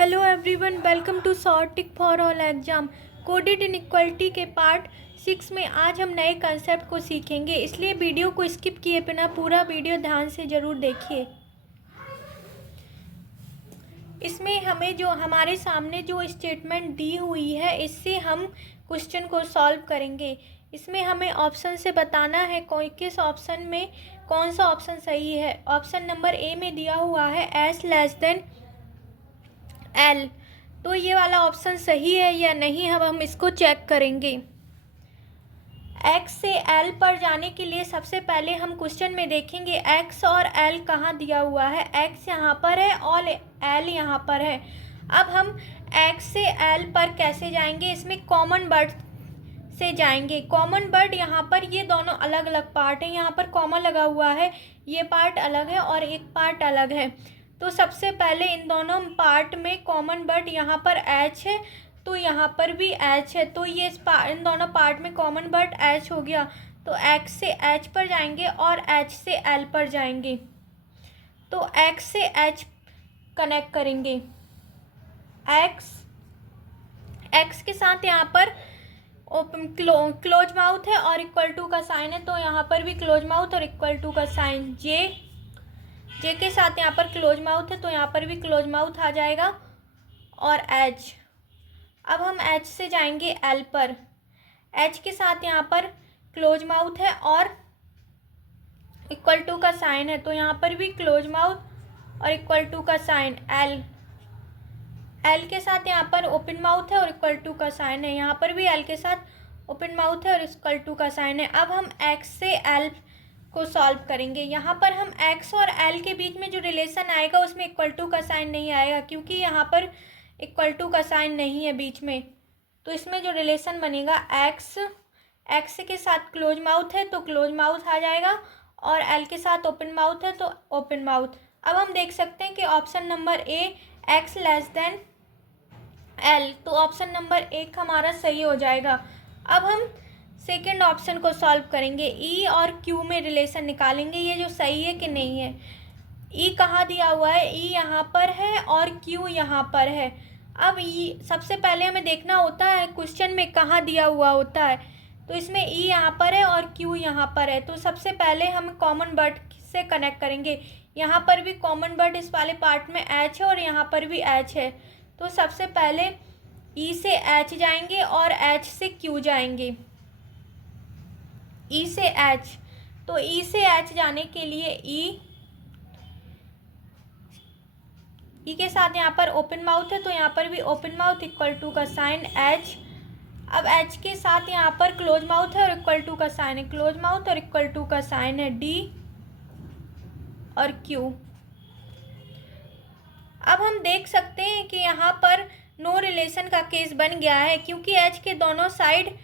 Hello everyone, welcome to short trick for all exam. Coded inequality के part 6 में आज हम नए कंसेप्ट को सीखेंगे, इसलिए वीडियो को स्किप किए बिना पूरा वीडियो ध्यान से ज़रूर देखिए। इसमें हमें जो हमारे सामने जो स्टेटमेंट दी हुई है, इससे हम क्वेश्चन को सॉल्व करेंगे। इसमें हमें ऑप्शन से बताना है किस ऑप्शन में कौन सा ऑप्शन सही है। ऑप्शन नंबर ए में दिया हुआ है एस लेस देन एल, तो ये वाला ऑप्शन सही है या नहीं, अब हम इसको चेक करेंगे। एक्स से एल पर जाने के लिए सबसे पहले हम क्वेश्चन में देखेंगे एक्स और एल कहाँ दिया हुआ है। एक्स यहाँ पर है और एल यहाँ पर है। अब हम एक्स से एल पर कैसे जाएंगे, इसमें कॉमन वर्ड से जाएंगे। कॉमन वर्ड यहाँ पर ये दोनों अलग अलग पार्ट हैं, यहाँ पर कॉमन लगा हुआ है, ये पार्ट अलग है और एक पार्ट अलग है। तो सबसे पहले इन दोनों पार्ट में कॉमन वर्ड यहाँ पर एच है, तो यहाँ पर भी एच है, तो ये इन दोनों पार्ट में कॉमन वर्ड एच हो गया। तो एक्स से एच पर जाएंगे और एच से एल पर जाएंगे, तो एक्स से एच कनेक्ट करेंगे। एक्स के साथ यहाँ पर ओपन क्लोज माउथ है और इक्वल टू का साइन है, तो यहाँ पर भी क्लोज माउथ और इक्वल टू का साइन। जे के साथ यहाँ पर क्लोज माउथ है, तो यहाँ पर भी क्लोज माउथ आ जाएगा और एच। अब हम एच से जाएंगे एल पर। एच के साथ यहाँ पर क्लोज माउथ है और इक्वल टू का साइन है, तो यहाँ पर भी क्लोज माउथ और इक्वल टू का साइन। एल के साथ यहाँ पर ओपन माउथ है और इक्वल टू का साइन है, यहाँ पर भी एल के साथ ओपन माउथ है और इक्वल टू का साइन है। अब हम एक्स से एल को सॉल्व करेंगे। यहाँ पर हम एक्स और एल के बीच में जो रिलेशन आएगा उसमें इक्वल टू का साइन नहीं आएगा, क्योंकि यहाँ पर इक्वल टू का साइन नहीं है बीच में। तो इसमें जो रिलेशन बनेगा एक्स के साथ क्लोज माउथ है तो क्लोज माउथ आ जाएगा और एल के साथ ओपन माउथ है तो ओपन माउथ। अब हम देख सकते हैं कि option number A x less than L, तो ऑप्शन नंबर एक हमारा सही हो जाएगा। अब हम सेकेंड ऑप्शन को सॉल्व करेंगे। ई और क्यू में रिलेशन निकालेंगे, ये जो सही है कि नहीं है। ई कहाँ दिया हुआ है, ई यहाँ पर है और क्यू यहाँ पर है। अब ई सबसे पहले हमें देखना होता है क्वेश्चन में कहाँ दिया हुआ होता है, तो इसमें ई यहाँ पर है और क्यू यहाँ पर है। तो सबसे पहले हम कॉमन वर्ड से कनेक्ट करेंगे। यहाँ पर भी कॉमन वर्ड इस वाले पार्ट में एच है और यहाँ पर भी एच है, तो सबसे पहले ई से एच जाएंगे और एच से क्यू जाएंगे। ई से एच, तो ई से एच जाने के लिए ई के साथ यहाँ पर ओपन माउथ है, तो यहाँ पर भी ओपन माउथ इक्वल टू का साइन एच। अब एच के साथ यहाँ पर क्लोज माउथ है और इक्वल टू का साइन है, क्लोज माउथ और इक्वल टू का साइन है डी और क्यू। अब हम देख सकते हैं कि यहाँ पर नो रिलेशन का केस बन गया है, क्योंकि एच के दोनों साइड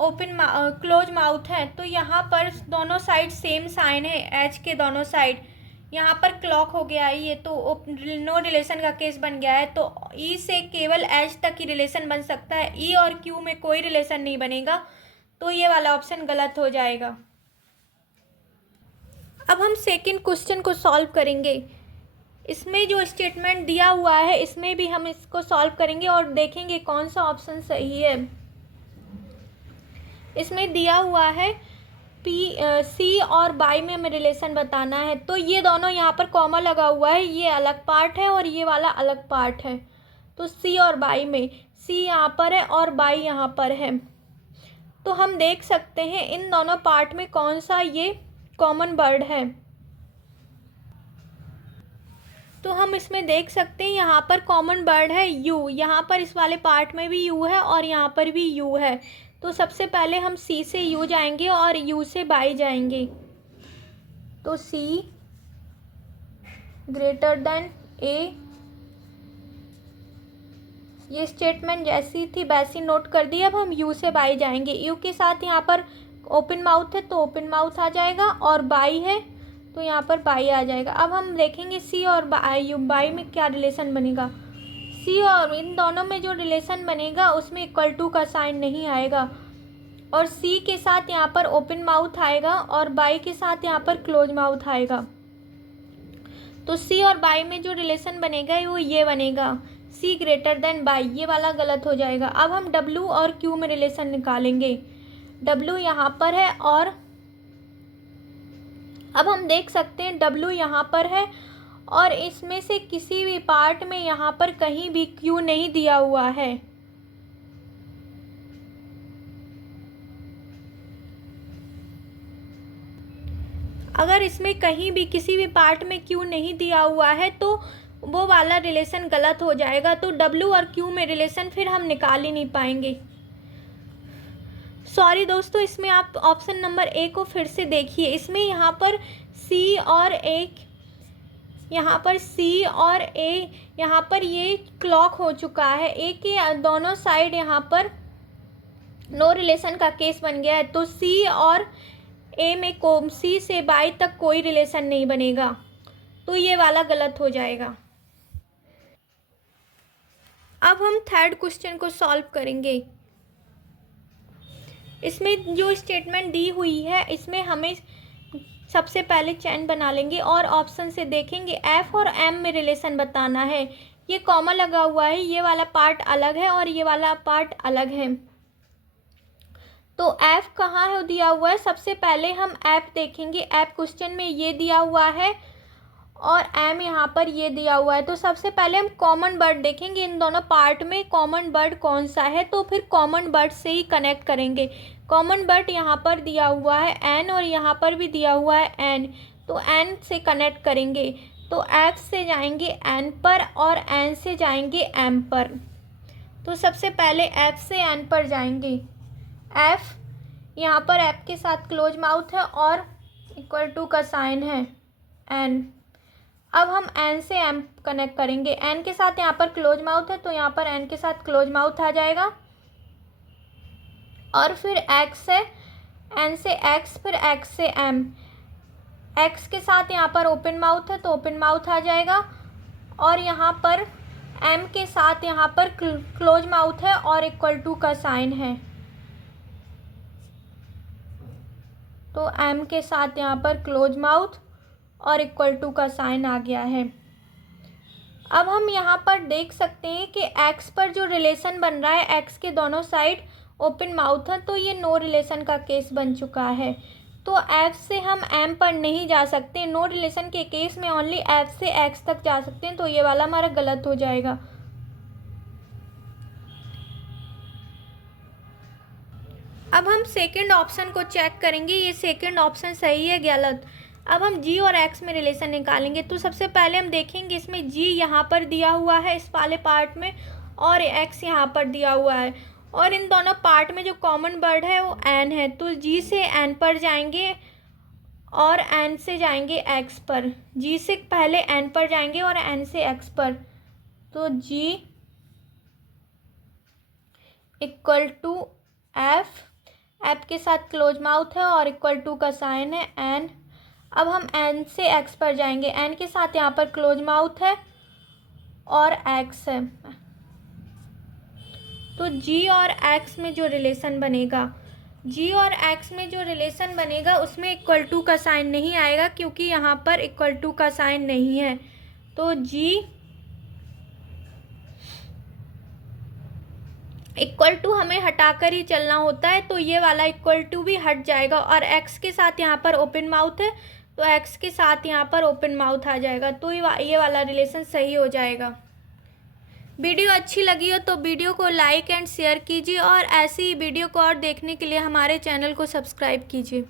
ओपन क्लोज माउथ है, तो यहाँ पर दोनों साइड सेम साइन है एच के दोनों साइड। यहाँ पर क्लॉक हो गया है ये, तो नो रिलेशन का केस बन गया है। तो ई से केवल एच तक ही रिलेशन बन सकता है, ई और क्यू में कोई रिलेशन नहीं बनेगा, तो ये वाला ऑप्शन गलत हो जाएगा। अब हम सेकंड क्वेश्चन को सॉल्व करेंगे। इसमें जो स्टेटमेंट दिया हुआ है इसमें भी हम इसको सॉल्व करेंगे और देखेंगे कौन सा ऑप्शन सही है। इसमें दिया हुआ है सी और बाई में हमें रिलेशन बताना है, तो ये दोनों यहाँ पर कॉमा लगा हुआ है, ये अलग पार्ट है और ये वाला अलग पार्ट है। तो सी और बाई में सी यहाँ पर है और बाई यहाँ पर है, तो हम देख सकते हैं इन दोनों पार्ट में कौन सा ये कॉमन वर्ड है। तो हम इसमें देख सकते हैं यहाँ पर कॉमन वर्ड है यू, यहाँ पर इस वाले पार्ट में भी यू है और यहाँ पर भी यू है। तो सबसे पहले हम सी से यू जाएंगे और यू से बाई जाएंगे, तो सी ग्रेटर देन ए। ये स्टेटमेंट जैसी थी वैसी नोट कर दी। अब हम यू से बाई जाएंगे। यू के साथ यहाँ पर ओपन माउथ है तो ओपन माउथ आ जाएगा और बाई है तो यहाँ पर बाई आ जाएगा। अब हम देखेंगे सी और बाई में क्या रिलेशन बनेगा। सी और इन दोनों में जो रिलेशन बनेगा उसमें इक्वल टू का साइन नहीं आएगा, और सी के साथ यहाँ पर ओपन माउथ आएगा और बाई के साथ यहाँ पर क्लोज माउथ आएगा। तो सी और बाई में जो रिलेशन बनेगा वो ये बनेगा, सी ग्रेटर देन बाई, ये वाला गलत हो जाएगा। अब हम डब्ल्यू और क्यू में रिलेशन निकालेंगे। डब्ल्यू यहाँ पर है और अब हम देख सकते हैं डब्ल्यू यहाँ पर है और इसमें से किसी भी पार्ट में यहाँ पर कहीं भी क्यू नहीं दिया हुआ है। अगर इसमें कहीं भी किसी भी पार्ट में क्यू नहीं दिया हुआ है तो वो वाला रिलेशन गलत हो जाएगा। तो डब्ल्यू और क्यू में रिलेशन फिर हम निकाल ही नहीं पाएंगे। सॉरी दोस्तों, इसमें आप ऑप्शन नंबर ए को फिर से देखिए। इसमें यहाँ पर सी और ए, यहाँ पर सी और ए, यहाँ पर ये क्लॉक हो चुका है। ए के दोनों साइड यहाँ पर नो रिलेशन का केस बन गया है। तो सी और ए में सी से बाई तक कोई रिलेशन नहीं बनेगा, तो ये वाला गलत हो जाएगा। अब हम थर्ड क्वेश्चन को सॉल्व करेंगे। इसमें जो स्टेटमेंट दी हुई है इसमें हमें सबसे पहले चेन बना लेंगे और ऑप्शन से देखेंगे एफ और एम में रिलेशन बताना है। ये कॉमा लगा हुआ है, ये वाला पार्ट अलग है और ये वाला पार्ट अलग है। तो एफ कहाँ है दिया हुआ है, सबसे पहले हम एफ देखेंगे। एफ क्वेश्चन में ये दिया हुआ है और एम यहाँ पर ये दिया हुआ है। तो सबसे पहले हम कॉमन वर्ड देखेंगे, इन दोनों पार्ट में कॉमन वर्ड कौन सा है, तो फिर कॉमन वर्ड से ही कनेक्ट करेंगे। कॉमन वर्ड यहाँ पर दिया हुआ है एन और यहाँ पर भी दिया हुआ है एन, तो एन से कनेक्ट करेंगे। तो एफ से जाएंगे एन पर और एन से जाएंगे एम पर। तो सबसे पहले एफ से एन पर जाएंगे। एफ यहाँ पर एफ के साथ क्लोज माउथ है और इक्वल टू का साइन है एन। अब हम एन से एम कनेक्ट करेंगे। एन के साथ यहाँ पर क्लोज माउथ है तो यहाँ पर एन के साथ क्लोज माउथ आ जाएगा। और फिर एक्स है, एन से एक्स, फिर एक्स से एम। एक्स के साथ यहाँ पर ओपन माउथ है तो ओपन माउथ आ जाएगा। और यहाँ पर एम के साथ यहाँ पर क्लोज माउथ है और इक्वल टू का साइन है। तो एम के साथ यहाँ पर क्लोज माउथ और इक्वल टू का साइन आ गया है। अब हम यहाँ पर देख सकते हैं कि एक्स पर जो रिलेशन बन रहा है, एक्स के दोनों साइड ओपन माउथ है, तो ये नो रिलेशन का केस बन चुका है। तो एफ से हम एम पर नहीं जा सकते। नो रिलेशन के केस में ओनली एफ से एक्स तक जा सकते हैं, तो ये वाला हमारा गलत हो जाएगा। अब हम सेकंड ऑप्शन को चेक करेंगे, ये सेकंड ऑप्शन सही है गलत। अब हम जी और एक्स में रिलेशन निकालेंगे। तो सबसे पहले हम देखेंगे इसमें जी यहाँ पर दिया हुआ है इस वाले पार्ट में और एक्स यहाँ पर दिया हुआ है, और इन दोनों पार्ट में जो कॉमन वर्ड है वो एन है। तो जी से एन पर जाएंगे और एन से जाएंगे एक्स पर। जी से पहले एन पर जाएंगे और एन से एक्स पर। तो जी इक्वल टू एफ, एफ के साथ क्लोज माउथ है और इक्वल टू का साइन है एन। अब हम एन से एक्स पर जाएंगे। एन के साथ यहाँ पर क्लोज माउथ है और एक्स है। तो जी और एक्स में जो रिलेशन बनेगा, जी और एक्स में जो रिलेशन बनेगा उसमें इक्वल टू का साइन नहीं आएगा, क्योंकि यहाँ पर इक्वल टू का साइन नहीं है। तो जी इक्वल टू हमें हटाकर ही चलना होता है, तो ये वाला इक्वल टू भी हट जाएगा। और एक्स के साथ यहाँ पर ओपन माउथ है तो एक्स के साथ यहाँ पर ओपन माउथ आ जाएगा, तो ये वाला रिलेशन सही हो जाएगा। वीडियो अच्छी लगी हो तो वीडियो को लाइक एंड शेयर कीजिए और ऐसी ही वीडियो को और देखने के लिए हमारे चैनल को सब्सक्राइब कीजिए।